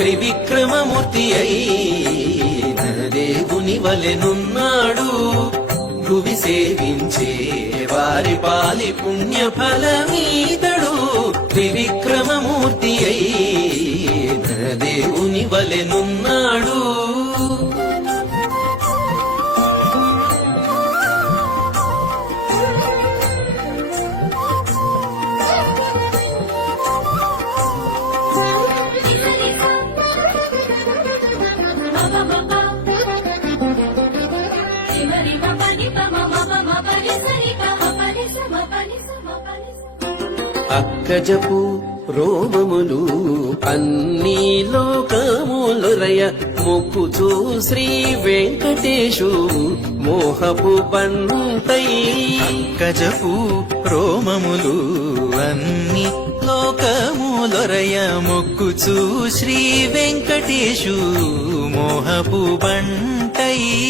త్రివిక్రమమూర్తి అయిన దేవుని వలెనున్నాడు. భువి సేవించే వారి పాలి పుణ్య ఫలమీతడు. త్రివిక్రమమూర్తి అయిన దేవుని వలెనున్నాడు. అక్కజపు రోమములు అన్ని లోకములొరయ మొక్కుచూ శ్రీ వెంకటేశు మోహపు పంటై. అక్కజపు రోమములు అన్ని లోకములొరయ మొక్కుచూ శ్రీ వెంకటేశు మోహపు బంటై.